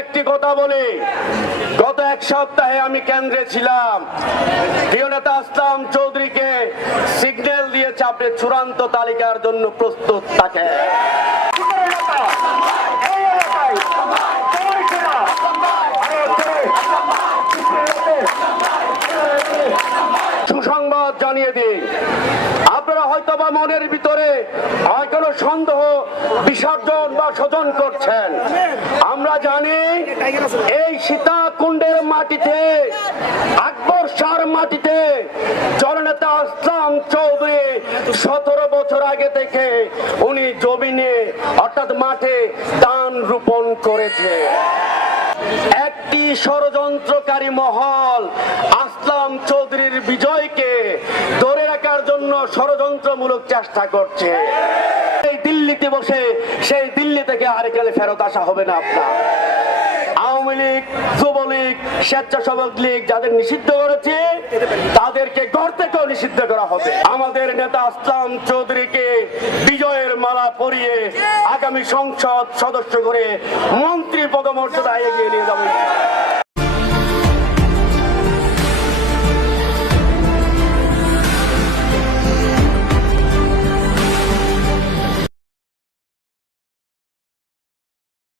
একটি কথা বলি, গত এক সপ্তাহে আমি কেন্দ্রে ছিলাম। প্রিয় নেতা আসলাম চৌধুরীকে সিগন্যাল দিয়েছে আপনি চূড়ান্ত তালিকার জন্য প্রস্তুত থাকেন। সুসংবাদ জানিয়ে দিই, আপনারা হয়তো বা মনের ভিতরে কোনো সন্দেহ বিসর্জন বা শোধন করছেন। আমরা জানি এই সীতাকুণ্ডের মাটিতে, আকবর শাহর মাটিতে জননেতা আসলাম চৌধুরী 17 বছর আগে থেকে উনি জমিনে অর্থাৎ মাঠে ধান রোপণ করেছে। একটি ষড়যন্ত্রকারী মহল আসলাম চৌধুরীর বিজয়কে ধরে রাখার জন্য ষড়যন্ত্রমূলক চেষ্টা করছে। এই দিল্লিতে বসে সেই দিল্লি থেকে আরেকখানে ফেরত আসা হবে না। আপনার আওয়ামী লীগ, যুবলীগ, স্বেচ্ছাসেবক লীগ যাদের নিষিদ্ধ করেছে তাদেরকে ঘর থেকেও নিষিদ্ধ করা হবে। আমাদের নেতা আসলাম চৌধুরীকে বিজয়ের মালা পরিয়ে আগামী সংসদ সদস্য করে মন্ত্রী পদমর্যাদায় এগিয়ে নিয়ে যাবে।